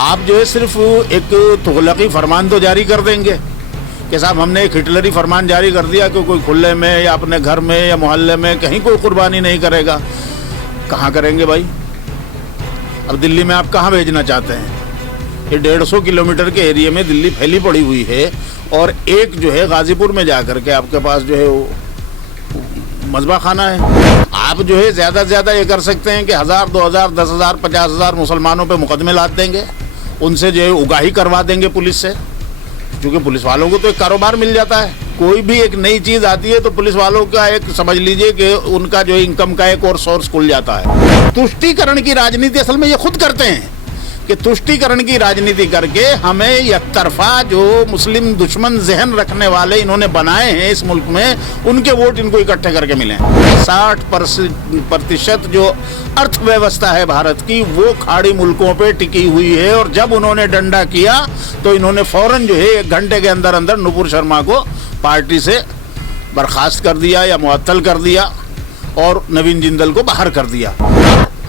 आप जो है सिर्फ एक तुगलकी फरमान तो जारी कर देंगे कि साहब हमने एक हिटलरी फरमान जारी कर दिया कि कोई खुले में या अपने घर में या मोहल्ले में कहीं कोई कुर्बानी नहीं करेगा। कहाँ करेंगे भाई? अब दिल्ली में आप कहाँ भेजना चाहते हैं? ये 150 किलोमीटर के एरिया में दिल्ली फैली पड़ी हुई है और एक जो है गाजीपुर में जाकर के आपके पास जो है वो मजबा खाना है। आप जो है ज़्यादा से ज़्यादा ये कर सकते हैं कि 1000, 2000, 10,000, 50,000 मुसलमानों पे मुकदमे लाद देंगे, उनसे जो है उगाही करवा देंगे पुलिस से, क्योंकि पुलिस वालों को तो एक कारोबार मिल जाता है। कोई भी एक नई चीज़ आती है तो पुलिस वालों का एक समझ लीजिए कि उनका जो इनकम का एक और सोर्स खुल जाता है। तुष्टीकरण की राजनीति असल में ये खुद करते हैं कि तुष्टीकरण की राजनीति करके हमें एकतरफा जो मुस्लिम दुश्मन जहन रखने वाले इन्होंने बनाए हैं इस मुल्क में, उनके वोट इनको इकट्ठे करके मिले। 60% जो अर्थव्यवस्था है भारत की वो खाड़ी मुल्कों पे टिकी हुई है और जब उन्होंने डंडा किया तो इन्होंने फौरन जो है 1 घंटे के अंदर अंदर नुपुर शर्मा को पार्टी से बर्खास्त कर दिया या मुअत्तल कर दिया और नवीन जिंदल को बाहर कर दिया।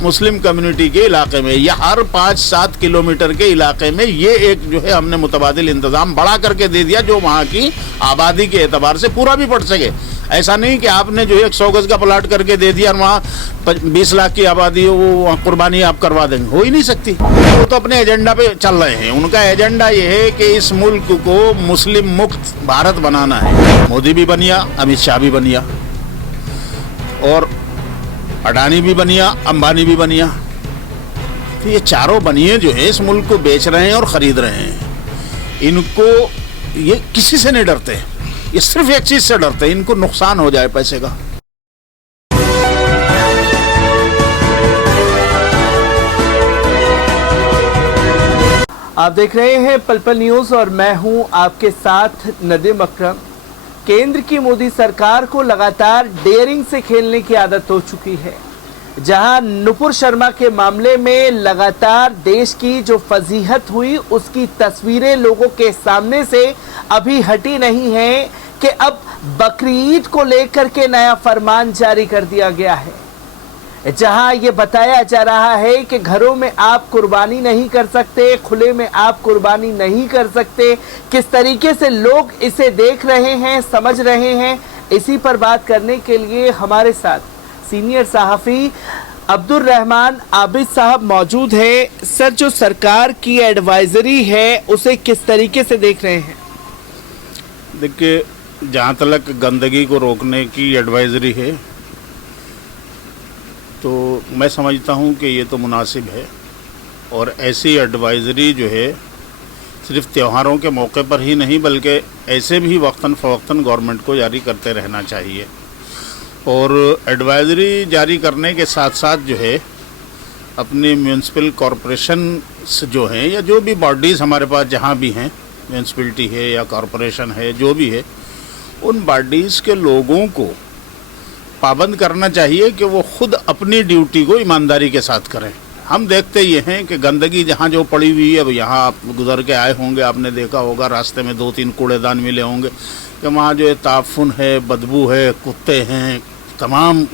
मुस्लिम कम्युनिटी के इलाके में या हर 5-7 किलोमीटर के इलाके में ये एक जो है हमने मुतबादिल इंतज़ाम बढ़ा करके दे दिया जो वहाँ की आबादी के एतबार से पूरा भी पड़ सके। ऐसा नहीं कि आपने जो है 100 गज का प्लाट करके दे दिया और वहाँ 20 लाख की आबादी हो वो कुर्बानी आप करवा देंगे, हो ही नहीं सकती। वो तो अपने एजेंडा पे चल रहे हैं। उनका एजेंडा ये है कि इस मुल्क को मुस्लिम मुक्त भारत बनाना है। मोदी भी बनिया, अमित शाह भी बनिया और अडानी भी बनिया, अंबानी भी बनिया। तो ये चारों बनिए जो है इस मुल्क को बेच रहे हैं और ख़रीद रहे हैं। इनको ये किसी से नहीं डरते, ये सिर्फ एक चीज़ से डरते हैं, इनको नुकसान हो जाए पैसे का। आप देख रहे हैं पल पल न्यूज़ और मैं हूं आपके साथ नदीम अकरम। केंद्र की मोदी सरकार को लगातार डेयरिंग से खेलने की आदत हो चुकी है। जहां नुपुर शर्मा के मामले में लगातार देश की जो फजीहत हुई उसकी तस्वीरें लोगों के सामने से अभी हटी नहीं है कि अब बकरीद को लेकर के नया फरमान जारी कर दिया गया है, जहां ये बताया जा रहा है कि घरों में आप कुर्बानी नहीं कर सकते, खुले में आप कुर्बानी नहीं कर सकते। किस तरीके से लोग इसे देख रहे हैं, समझ रहे हैं, इसी पर बात करने के लिए हमारे साथ सीनियर सहाफ़ी अब्दुल रहमान आबिद साहब मौजूद है। सर, जो सरकार की एडवाइजरी है उसे किस तरीके से देख रहे हैं? देखिए, जहाँ तक गंदगी को रोकने की एडवाइजरी है तो मैं समझता हूँ कि ये तो मुनासिब है और ऐसी एडवाइज़री जो है सिर्फ त्योहारों के मौके पर ही नहीं बल्कि ऐसे भी वक्तन फ़वक्तन गवर्नमेंट को जारी करते रहना चाहिए। और एडवाइज़री जारी करने के साथ साथ जो है अपनी म्यूनसिपल कॉरपोरेशन जो हैं या जो भी बॉडीज़ हमारे पास जहाँ भी हैं, म्यूनसिपलिटी है या कॉरपोरेशन है, जो भी है, उन बॉडीज़ के लोगों को पाबंद करना चाहिए कि वो खुद अपनी ड्यूटी को ईमानदारी के साथ करें। हम देखते ये हैं कि गंदगी जहाँ जो पड़ी हुई है, अब यहाँ आप गुजर के आए होंगे, आपने देखा होगा रास्ते में 2-3 कूड़ेदान मिले होंगे कि वहाँ जो है ताफुन है, बदबू है, कुत्ते हैं, तमाम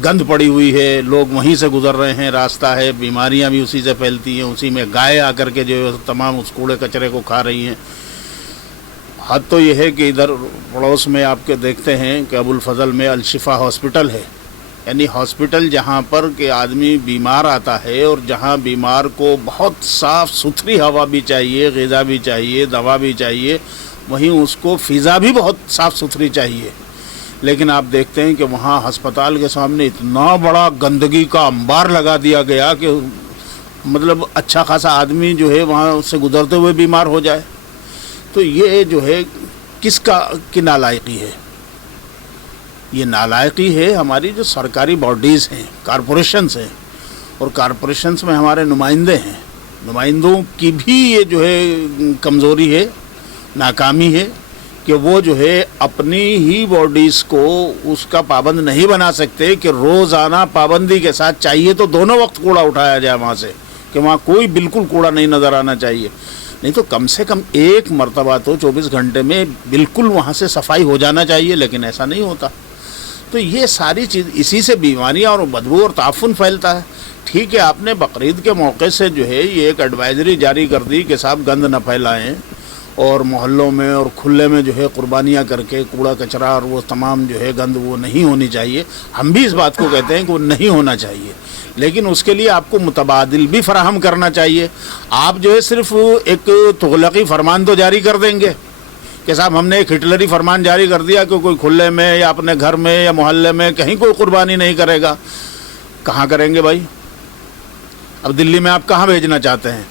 गंद पड़ी हुई है, लोग वहीं से गुजर रहे हैं, रास्ता है, बीमारियाँ भी उसी से फैलती हैं, उसी में गाय आकर के जो है तमाम उस कूड़े कचरे को खा रही हैं। हद तो ये है कि इधर पड़ोस में आपके देखते हैं कि अबुल फजल में अल-शिफा हॉस्पिटल है, यानी हॉस्पिटल जहाँ पर कि आदमी बीमार आता है और जहाँ बीमार को बहुत साफ़ सुथरी हवा भी चाहिए, ग़िज़ा भी चाहिए, दवा भी चाहिए, वहीं उसको फ़िज़ा भी बहुत साफ़ सुथरी चाहिए। लेकिन आप देखते हैं कि वहाँ अस्पताल के सामने इतना बड़ा गंदगी का अंबार लगा दिया गया कि मतलब अच्छा खासा आदमी जो है वहाँ से गुजरते हुए बीमार हो जाए। तो ये जो है किसका की नालायकी है? ये नालायकी है हमारी जो सरकारी बॉडीज़ हैं, कॉरपोरेशंस हैं, और कॉरपोरेशंस में हमारे नुमाइंदे हैं। नुमाइंदों की भी ये जो है कमज़ोरी है, नाकामी है कि वो जो है अपनी ही बॉडीज़ को उसका पाबंद नहीं बना सकते कि रोज़ाना पाबंदी के साथ चाहिए तो दोनों वक्त कूड़ा उठाया जाए वहाँ से, कि वहाँ कोई बिल्कुल कूड़ा नहीं नज़र आना चाहिए। नहीं तो कम से कम एक मरतबा तो 24 घंटे में बिल्कुल वहाँ से सफाई हो जाना चाहिए, लेकिन ऐसा नहीं होता। तो ये सारी चीज़, इसी से बीमारियां और बदबू और ताफुन फैलता है। ठीक है, आपने बकरीद के मौके से जो है ये एक एडवाइजरी जारी कर दी कि साहब गंद न फैलाएं और मोहल्लों में और खुले में जो है कुर्बानियाँ करके कूड़ा कचरा और वो तमाम जो है गंद वो नहीं होनी चाहिए। हम भी इस बात को कहते हैं कि वो नहीं होना चाहिए, लेकिन उसके लिए आपको मुतबादिल भी फराहम करना चाहिए। आप जो है सिर्फ एक तुगलकी फरमान तो जारी कर देंगे कि साहब हमने एक हिटलरी फरमान जारी कर दिया कि कोई खुले में या अपने घर में या मोहल्ले में कहीं कोई कुर्बानी नहीं करेगा। कहाँ करेंगे भाई? अब दिल्ली में आप कहाँ भेजना चाहते हैं?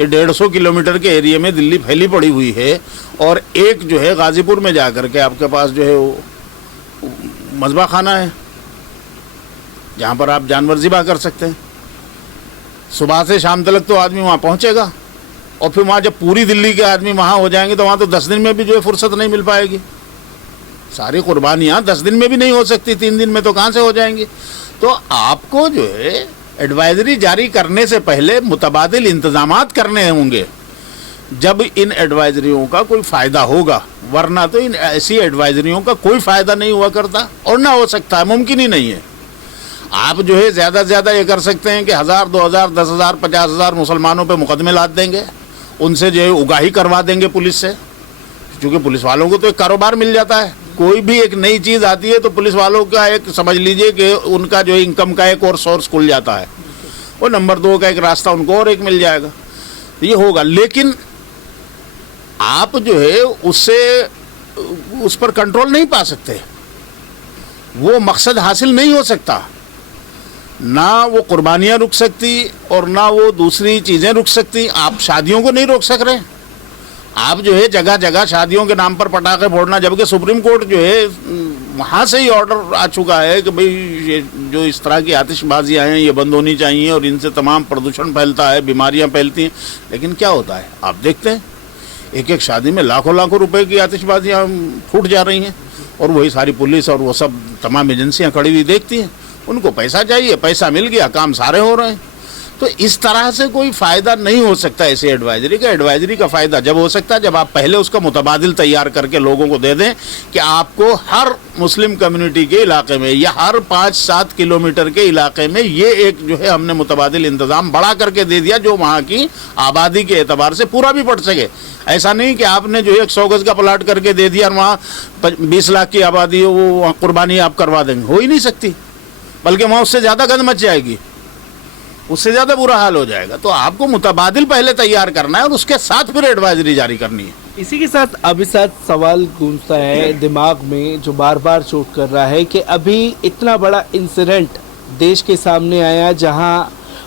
ये 150 किलोमीटर के एरिया में दिल्ली फैली पड़ी हुई है और एक जो है गाज़ीपुर में जा कर के आपके पास जो है वो मज़बा खाना है जहाँ पर आप जानवर ज़िबा कर सकते हैं। सुबह से शाम तक तो आदमी वहाँ पहुँचेगा और फिर वहाँ जब पूरी दिल्ली के आदमी वहाँ हो जाएंगे तो वहाँ तो 10 दिन में भी जो है फुर्सत नहीं मिल पाएगी। सारी कुर्बानियाँ 10 दिन में भी नहीं हो सकती, 3 दिन में तो कहाँ से हो जाएंगी। तो आपको जो है एडवाइजरी जारी करने से पहले मुतबादिल इंतजामात करने होंगे, जब इन एडवाइजरियों का कोई फ़ायदा होगा, वरना तो इन ऐसी एडवाइजरियों का कोई फ़ायदा नहीं हुआ करता और ना हो सकता है, मुमकिन ही नहीं है। आप जो है ज़्यादा से ज़्यादा ये कर सकते हैं कि 1000, 2000, 10,000, 50,000 मुसलमानों पे मुकदमे लाद देंगे, उनसे जो है उगाही करवा देंगे पुलिस से, क्योंकि पुलिस वालों को तो एक कारोबार मिल जाता है। कोई भी एक नई चीज़ आती है तो पुलिस वालों का एक समझ लीजिए कि उनका जो इनकम का एक और सोर्स खुल जाता है, और नंबर 2 का एक रास्ता उनको और एक मिल जाएगा। ये होगा, लेकिन आप जो है उससे उस पर कंट्रोल नहीं पा सकते, वो मकसद हासिल नहीं हो सकता। ना वो कुर्बानियाँ रुक सकती और ना वो दूसरी चीज़ें रुक सकती। आप शादियों को नहीं रोक सक रहे, आप जो है जगह जगह शादियों के नाम पर पटाखे फोड़ना, जबकि सुप्रीम कोर्ट जो है वहाँ से ही ऑर्डर आ चुका है कि भाई ये जो इस तरह की आतिशबाजियाँ हैं ये बंद होनी चाहिए और इनसे तमाम प्रदूषण फैलता है, बीमारियाँ फैलती हैं। लेकिन क्या होता है, आप देखते हैं एक एक शादी में लाखों लाखों रुपए की आतिशबाजियाँ फूट जा रही हैं और वही सारी पुलिस और वो सब तमाम एजेंसियाँ खड़ी हुई देखती हैं। उनको पैसा चाहिए, पैसा मिल गया, काम सारे हो रहे हैं। तो इस तरह से कोई फ़ायदा नहीं हो सकता ऐसे एडवाइजरी का। एडवाइजरी का फ़ायदा जब हो सकता है जब आप पहले उसका मुतबादिल तैयार करके लोगों को दे दें कि आपको हर मुस्लिम कम्युनिटी के इलाके में या हर 5-7 किलोमीटर के इलाके में ये एक जो है हमने मुतबादिल इंतज़ाम बढ़ा करके दे दिया, जो वहाँ की आबादी के एतबार से पूरा भी पड़ सके। ऐसा नहीं कि आपने जो है 100 गज़ का प्लाट करके दे दिया और वहाँ 20 लाख की आबादी है, वो कुर्बानी आप करवा देंगे, हो ही नहीं सकती, बल्कि वहाँ उससे ज़्यादा गंद मच जाएगी, उससे ज़्यादा बुरा हाल हो जाएगा। तो आपको मुतबादिल पहले तैयार करना है और उसके साथ फिर एडवाइजरी जारी करनी है। इसी के साथ अभी साथ सवाल गूंजता है दिमाग में, जो बार बार चोट कर रहा है कि अभी इतना बड़ा इंसिडेंट देश के सामने आया जहां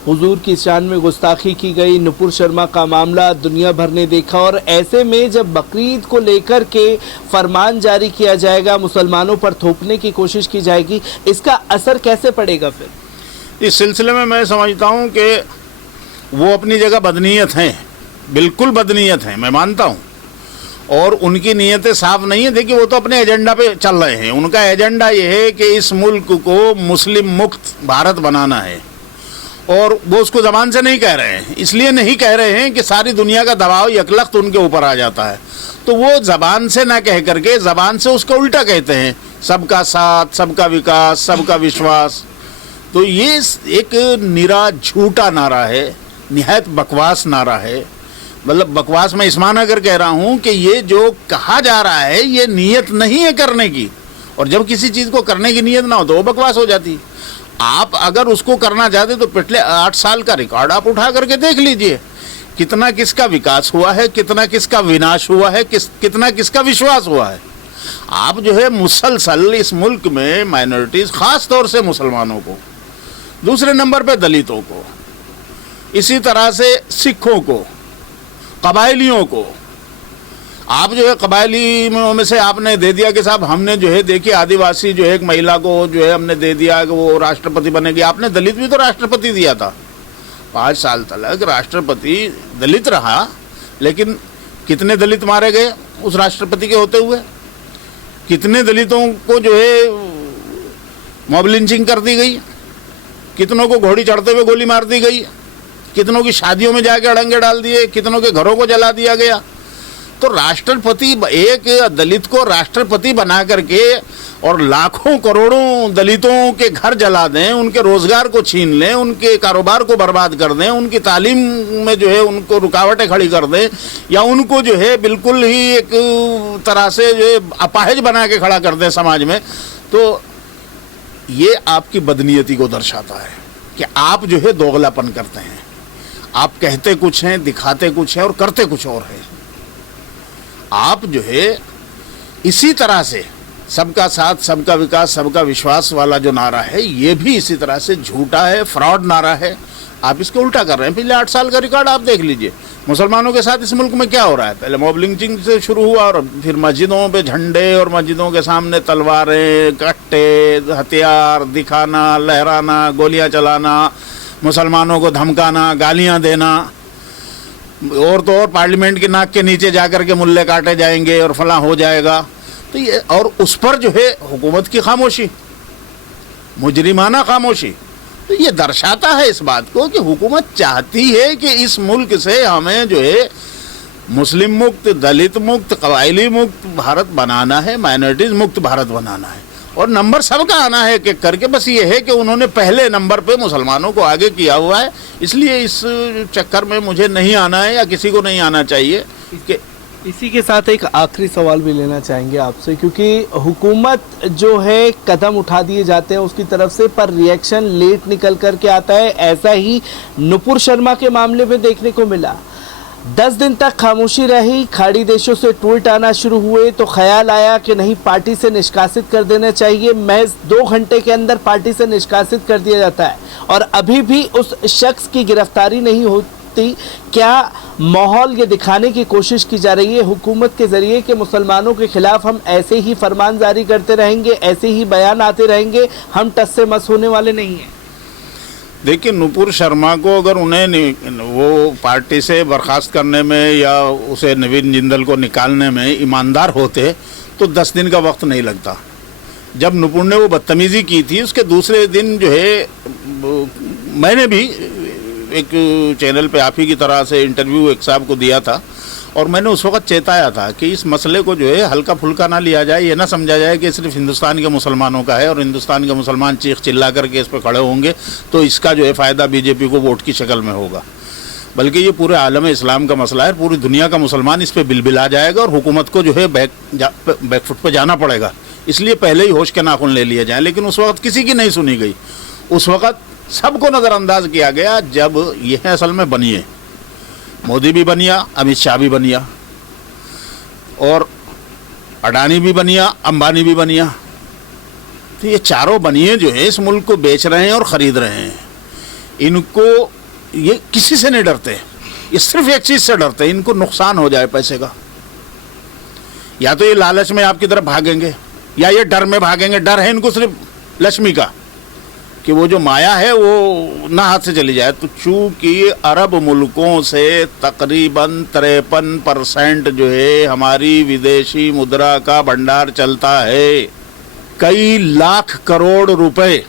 हुजूर की शान में गुस्ताखी की गई, नुपुर शर्मा का मामला दुनिया भर ने देखा, और ऐसे में जब बकरीद को लेकर के फरमान जारी किया जाएगा, मुसलमानों पर थोपने की कोशिश की जाएगी, इसका असर कैसे पड़ेगा? फिर इस सिलसिले में मैं समझता हूँ कि वो अपनी जगह बदनीयत हैं, बिल्कुल बदनीयत हैं, मैं मानता हूँ, और उनकी नीयतें साफ नहीं है। देखिए वो तो अपने एजेंडा पे चल रहे हैं, उनका एजेंडा ये है कि इस मुल्क को मुस्लिम मुक्त भारत बनाना है, और वो उसको ज़बान से नहीं कह रहे हैं। इसलिए नहीं कह रहे हैं कि सारी दुनिया का दबाव यकलख्त उनके ऊपर आ जाता है, तो वो ज़बान से ना कह करके ज़बान से उसका उल्टा कहते हैं, सबका साथ, सबका विकास, सबका विश्वास। तो ये एक निरा झूठा नारा है, निहायत बकवास नारा है। मतलब बकवास मैं इस माना कर कह रहा हूँ कि ये जो कहा जा रहा है ये नीयत नहीं है करने की, और जब किसी चीज़ को करने की नीयत ना हो तो वो बकवास हो जाती। आप अगर उसको करना चाहते तो पिछले 8 साल का रिकॉर्ड आप उठा करके देख लीजिए, कितना किसका विकास हुआ है, कितना किसका विनाश हुआ है, कितना किसका विश्वास हुआ है। आप जो है मुसलसल इस मुल्क में माइनॉरिटीज़, ख़ास तौर से मुसलमानों को, दूसरे नंबर पे दलितों को, इसी तरह से सिखों को, कबायलियों को, आप जो है कबायलियों में से आपने दे दिया कि साहब हमने जो है देखिए आदिवासी जो है एक महिला को जो है हमने दे दिया कि वो राष्ट्रपति बनेगी। आपने दलित भी तो राष्ट्रपति दिया था, 5 साल तक राष्ट्रपति दलित रहा, लेकिन कितने दलित मारे गए उस राष्ट्रपति के होते हुए? कितने दलितों को जो है मॉब लिंचिंग कर दी गई, कितनों को घोड़ी चढ़ते हुए गोली मार दी गई, कितनों की शादियों में जाके अड़ंगे डाल दिए, कितनों के घरों को जला दिया गया। तो राष्ट्रपति, एक दलित को राष्ट्रपति बना करके और लाखों करोड़ों दलितों के घर जला दें, उनके रोजगार को छीन लें, उनके कारोबार को बर्बाद कर दें, उनकी तालीम में जो है उनको रुकावटें खड़ी कर दें, या उनको जो है बिल्कुल ही एक तरह से जो है अपाहिज बना के खड़ा कर दें समाज में, तो ये आपकी बदनीयती को दर्शाता है कि आप जो है दोगलापन करते हैं। आप कहते कुछ हैं, दिखाते कुछ हैं और करते कुछ और हैं। आप जो है इसी तरह से सबका साथ, सबका विकास, सबका विश्वास वाला जो नारा है, ये भी इसी तरह से झूठा है, फ्रॉड नारा है। आप इसको उल्टा कर रहे हैं। पिछले 8 साल का रिकॉर्ड आप देख लीजिए। मुसलमानों के साथ इस मुल्क में क्या हो रहा है। पहले मॉब लिंचिंग से शुरू हुआ और फिर मस्जिदों पे झंडे और मस्जिदों के सामने तलवारें, कट्टे, हथियार दिखाना, लहराना, गोलियां चलाना, मुसलमानों को धमकाना, गालियां देना, और तो और पार्लियामेंट के नाक के नीचे जाकर के मुल्ले काटे जाएंगे और फलां हो जाएगा। तो ये, और उस पर जो है हुकूमत की खामोशी, मुजरिमाना खामोशी, तो ये दर्शाता है इस बात को कि हुकूमत चाहती है कि इस मुल्क से हमें जो है मुस्लिम मुक्त, दलित मुक्त, कबायली मुक्त भारत बनाना है, माइनॉरिटीज मुक्त भारत बनाना है। और नंबर सबका आना है कि करके, बस ये है कि उन्होंने पहले नंबर पे मुसलमानों को आगे किया हुआ है, इसलिए इस चक्कर में मुझे नहीं आना है या किसी को नहीं आना चाहिए। कि इसी के साथ एक आखिरी सवाल भी लेना चाहेंगे आपसे, क्योंकि हुकूमत जो है कदम उठा दिए जाते हैं उसकी तरफ से, पर रिएक्शन लेट निकल कर के आता है। ऐसा ही नुपुर शर्मा के मामले में देखने को मिला। 10 दिन तक खामोशी रही, खाड़ी देशों से ट्वीट आना शुरू हुए तो ख्याल आया कि नहीं, पार्टी से निष्कासित कर देना चाहिए। महज 2 घंटे के अंदर पार्टी से निष्कासित कर दिया जाता है और अभी भी उस शख्स की गिरफ्तारी नहीं होती। क्या माहौल ये दिखाने की कोशिश की जा रही है हुकूमत के जरिए कि मुसलमानों के खिलाफ हम ऐसे ही फरमान जारी करते रहेंगे, ऐसे ही बयान आते रहेंगे, हम टस से मस होने वाले नहीं हैं? देखिए, नुपुर शर्मा को अगर उन्हें वो पार्टी से बर्खास्त करने में या उसे नवीन जिंदल को निकालने में ईमानदार होते तो 10 दिन का वक्त नहीं लगता। जब नुपुर ने वो बदतमीज़ी की थी, उसके दूसरे दिन जो है मैंने भी एक चैनल पे आप ही की तरह से इंटरव्यू एक साहब को दिया था और मैंने उस वक्त चेताया था कि इस मसले को जो है हल्का फुल्का ना लिया जाए, ये ना समझा जाए कि सिर्फ हिंदुस्तान के मुसलमानों का है और हिंदुस्तान के मुसलमान चीख चिल्ला करके इस पर खड़े होंगे तो इसका जो है फ़ायदा बीजेपी को वोट की शक्ल में होगा। बल्कि ये पूरे आलम इस्लाम का मसला है, पूरी दुनिया का मुसलमान इस पर बिलबिला जाएगा और हुकूमत को जो है बैकफुट पर जाना पड़ेगा। इसलिए पहले ही होश के नाखून ले लिए जाएँ। लेकिन उस वक्त किसी की नहीं सुनी गई। उस वक्त सबको नज़रअंदाज किया गया। जब ये असल में बनिए, मोदी भी बनिया, अमित शाह भी बनिया और अडानी भी बनिया, अंबानी भी बनिया, तो ये चारों बनिए जो है इस मुल्क को बेच रहे हैं और ख़रीद रहे हैं। इनको ये किसी से नहीं डरते, ये सिर्फ एक चीज़ से डरते हैं, इनको नुकसान हो जाए पैसे का। या तो ये लालच में आपकी तरफ भागेंगे या ये डर में भागेंगे। डर है इनको सिर्फ लक्ष्मी का कि वो जो माया है वो ना हाथ से चली जाए। तो चूँकि अरब मुल्कों से तकरीबन 53% जो है हमारी विदेशी मुद्रा का भंडार चलता है, कई लाख करोड़ रुपए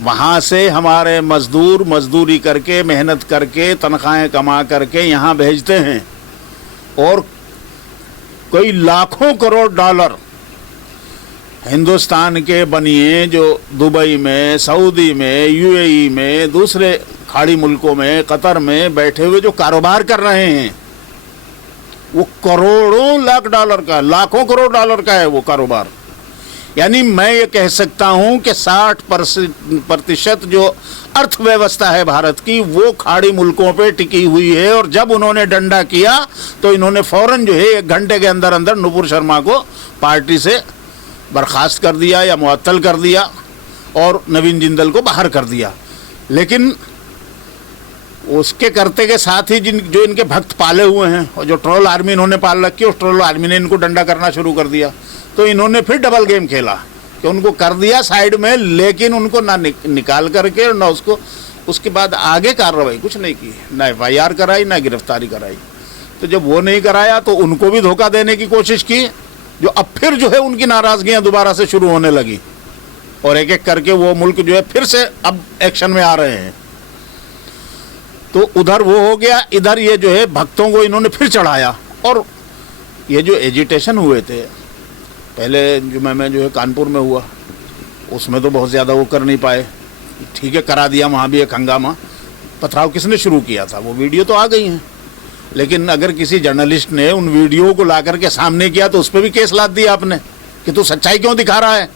वहाँ से हमारे मजदूर मजदूरी करके, मेहनत करके, तनख्वाहें कमा करके यहाँ भेजते हैं और कई लाखों करोड़ डॉलर हिंदुस्तान के बनिए जो दुबई में, सऊदी में, यूएई में, दूसरे खाड़ी मुल्कों में, कतर में बैठे हुए जो कारोबार कर रहे हैं, वो करोड़ों लाख डॉलर का, लाखों करोड़ डॉलर का है वो कारोबार। यानी मैं ये कह सकता हूँ कि 60% जो अर्थव्यवस्था है भारत की वो खाड़ी मुल्कों पे टिकी हुई है। और जब उन्होंने डंडा किया तो इन्होंने फ़ौरन जो है 1 घंटे के अंदर अंदर नुपुर शर्मा को पार्टी से बर्खास्त कर दिया या मुअत्तल कर दिया और नवीन जिंदल को बाहर कर दिया। लेकिन उसके करते के साथ ही जो इनके भक्त पाले हुए हैं और जो ट्रोल आर्मी इन्होंने पाल रखी है, उस ट्रोल आर्मी ने इनको डंडा करना शुरू कर दिया। तो इन्होंने फिर डबल गेम खेला कि उनको कर दिया साइड में, लेकिन उनको ना निकाल करके ना उसको उसके बाद आगे कार्रवाई कुछ नहीं की, ना FIR कराई, ना गिरफ्तारी कराई। तो जब वो नहीं कराया तो उनको भी धोखा देने की कोशिश की, जो अब फिर जो है उनकी नाराज़गियाँ दोबारा से शुरू होने लगी और एक एक करके वो मुल्क जो है फिर से अब एक्शन में आ रहे हैं। तो उधर वो हो गया, इधर ये जो है भक्तों को इन्होंने फिर चढ़ाया। और ये जो एजिटेशन हुए थे पहले जुमे में जो है कानपुर में हुआ, उसमें तो बहुत ज़्यादा वो कर नहीं पाए, ठीक है करा दिया, वहाँ भी एक हंगामा। पथराव किसने शुरू किया था, वो वीडियो तो आ गई हैं, लेकिन अगर किसी जर्नलिस्ट ने उन वीडियो को ला करके सामने किया तो उस पर भी केस लाद दिया आपने कि तू सच्चाई क्यों दिखा रहा है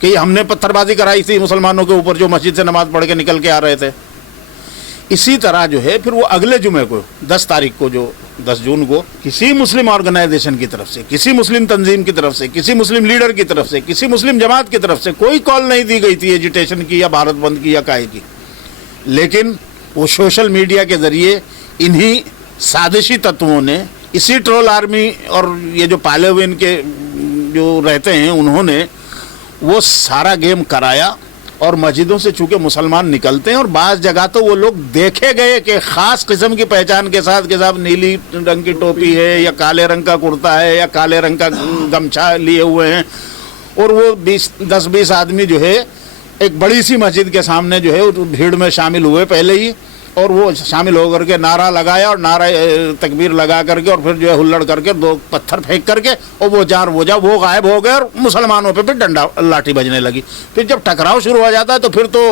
कि हमने पत्थरबाजी कराई थी मुसलमानों के ऊपर जो मस्जिद से नमाज पढ़ के निकल के आ रहे थे। इसी तरह जो है फिर वो अगले जुमे को 10 तारीख को, जो 10 जून को, किसी मुस्लिम ऑर्गेनाइजेशन की तरफ से, किसी मुस्लिम तंजीम की तरफ से, किसी मुस्लिम लीडर की तरफ से, किसी मुस्लिम जमात की तरफ से कोई कॉल नहीं दी गई थी एजिटेशन की या भारत बंद की या काहे की, लेकिन वो सोशल मीडिया के जरिए इन्हीं साजिशी तत्वों ने, इसी ट्रोल आर्मी और ये जो पाले हुए इनके जो रहते हैं, उन्होंने वो सारा गेम कराया। और मस्जिदों से चूंकि मुसलमान निकलते हैं और बाज़ जगह तो वो लोग देखे गए कि ख़ास किस्म की पहचान के साथ कि साहब नीली रंग की टोपी है या काले रंग का कुर्ता है या काले रंग का गमछा लिए हुए हैं, और वो 10-20 आदमी जो है एक बड़ी सी मस्जिद के सामने जो है भीड़ में शामिल हुए पहले ही, और वो शामिल होकर के नारा लगाया और नारा तकबीर लगा करके और फिर जो है हुल्लड़ करके 2 पत्थर फेंक करके और वो गायब हो गए और मुसलमानों पे फिर डंडा लाठी बजने लगी। फिर जब टकराव शुरू हो जाता है तो फिर तो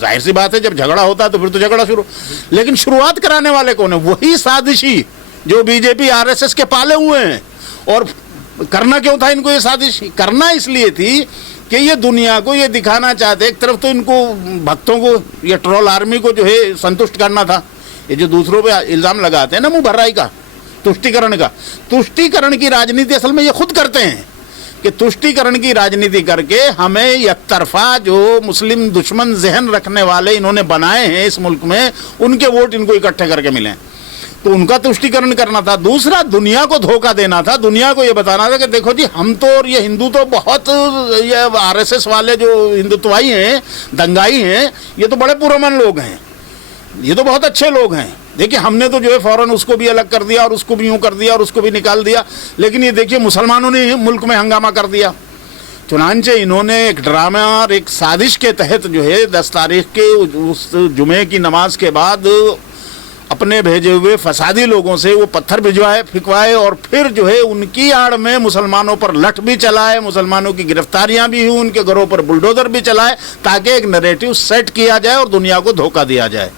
जाहिर सी बात है, जब झगड़ा होता है तो फिर तो झगड़ा शुरू। लेकिन शुरुआत कराने वाले कौन है? वही साजिशी जो बीजेपी RSS के पाले हुए हैं। और करना क्यों था इनको ये साजिश? करना इसलिए थी कि ये दुनिया को ये दिखाना चाहते, एक तरफ तो इनको भक्तों को, ये ट्रोल आर्मी को जो है संतुष्ट करना था। ये जो दूसरों पे इल्ज़ाम लगाते हैं ना मुंह भर्राई का, तुष्टीकरण का, तुष्टीकरण की राजनीति असल में ये खुद करते हैं कि तुष्टीकरण की राजनीति करके हमें एकतरफा जो मुस्लिम दुश्मन जहन रखने वाले इन्होंने बनाए हैं इस मुल्क में, उनके वोट इनको इकट्ठे करके मिले, तो उनका तुष्टीकरण करना था। दूसरा, दुनिया को धोखा देना था, दुनिया को ये बताना था कि देखो जी हम तो, और ये हिंदू तो बहुत, ये RSS वाले जो हिंदुत्वाई हैं, दंगाई हैं, ये तो बड़े पुरअमन लोग हैं, ये तो बहुत अच्छे लोग हैं। देखिए हमने तो जो है फ़ौरन उसको भी अलग कर दिया और उसको भी यूँ कर दिया और उसको भी निकाल दिया, लेकिन ये देखिए मुसलमानों ने मुल्क में हंगामा कर दिया। चुनांचे इन्होंने एक ड्रामा और एक साजिश के तहत जो है 10 तारीख के उस जुमे की नमाज के बाद अपने भेजे हुए फसादी लोगों से वो पत्थर भिजवाए, फिकवाए, और फिर जो है उनकी आड़ में मुसलमानों पर लठ भी चलाए, मुसलमानों की गिरफ्तारियां भी हुई, उनके घरों पर बुलडोजर भी चलाए, ताकि एक नैरेटिव सेट किया जाए और दुनिया को धोखा दिया जाए।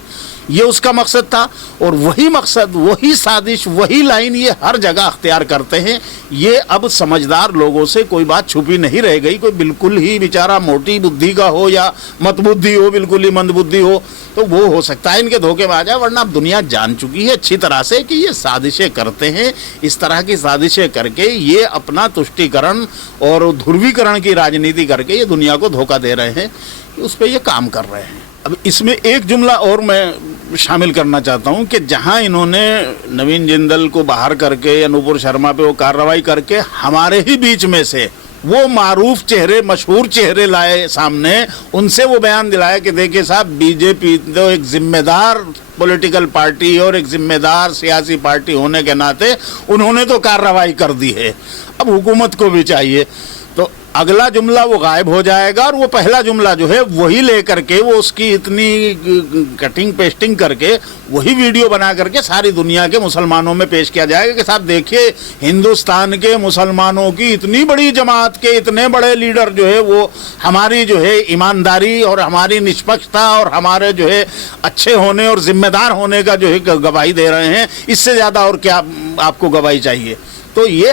ये उसका मकसद था। और वही मकसद, वही साजिश, वही लाइन ये हर जगह अख्तियार करते हैं। ये अब समझदार लोगों से कोई बात छुपी नहीं रह गई। कोई बिल्कुल ही बेचारा मोटी बुद्धि का हो या मतबुद्धि हो, बिल्कुल ही मंदबुद्धि हो, तो वो हो सकता है इनके धोखे में आ जाए, वरना अब दुनिया जान चुकी है अच्छी तरह से कि ये साजिशें करते हैं। इस तरह की साजिशें करके ये अपना तुष्टीकरण और ध्रुवीकरण की राजनीति करके ये दुनिया को धोखा दे रहे हैं, उस पर ये काम कर रहे हैं। अब इसमें एक जुमला और मैं शामिल करना चाहता हूं कि जहां इन्होंने नवीन जिंदल को बाहर करके या नूपुर शर्मा पे वो कार्रवाई करके हमारे ही बीच में से वो मारूफ चेहरे, मशहूर चेहरे लाए सामने, उनसे वो बयान दिलाया कि देखिए साहब, बीजेपी तो एक जिम्मेदार पॉलिटिकल पार्टी और एक जिम्मेदार सियासी पार्टी होने के नाते उन्होंने तो कार्रवाई कर दी है, अब हुकूमत को भी चाहिए। तो अगला जुमला वो गायब हो जाएगा और वो पहला जुमला जो है वही लेकर के, वो उसकी इतनी कटिंग पेस्टिंग करके वही वीडियो बना करके सारी दुनिया के मुसलमानों में पेश किया जाएगा कि साहब देखिए, हिंदुस्तान के मुसलमानों की इतनी बड़ी जमात के इतने बड़े लीडर जो है वो हमारी जो है ईमानदारी और हमारी निष्पक्षता और हमारे जो है अच्छे होने और जिम्मेदार होने का जो है गवाही दे रहे हैं। इससे ज़्यादा और क्या आपको गवाही चाहिए? तो ये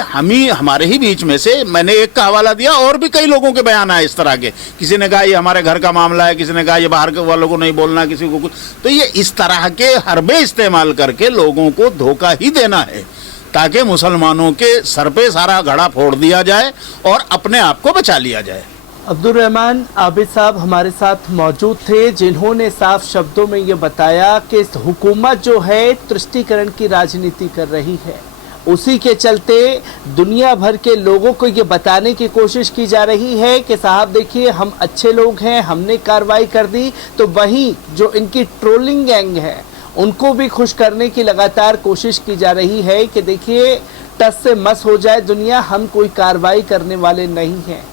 हमारे ही बीच में से, मैंने एक का हवाला दिया, और भी कई लोगों के बयान आए इस तरह के। किसी ने कहा ये हमारे घर का मामला है, किसी ने कहा ये बाहर के वालों को नहीं बोलना, किसी को कुछ। तो ये इस तरह के हरबे इस्तेमाल करके लोगों को धोखा ही देना है, ताकि मुसलमानों के सर पे सारा घड़ा फोड़ दिया जाए और अपने आप को बचा लिया जाए। अब्दुल रहमान आबिद साहब हमारे साथ मौजूद थे, जिन्होंने साफ शब्दों में ये बताया कि हुकूमत जो है तुष्टीकरण की राजनीति कर रही है। उसी के चलते दुनिया भर के लोगों को ये बताने की कोशिश की जा रही है कि साहब देखिए, हम अच्छे लोग हैं, हमने कार्रवाई कर दी। तो वहीं जो इनकी ट्रोलिंग गैंग है उनको भी खुश करने की लगातार कोशिश की जा रही है कि देखिए, टस से मस हो जाए दुनिया, हम कोई कार्रवाई करने वाले नहीं हैं।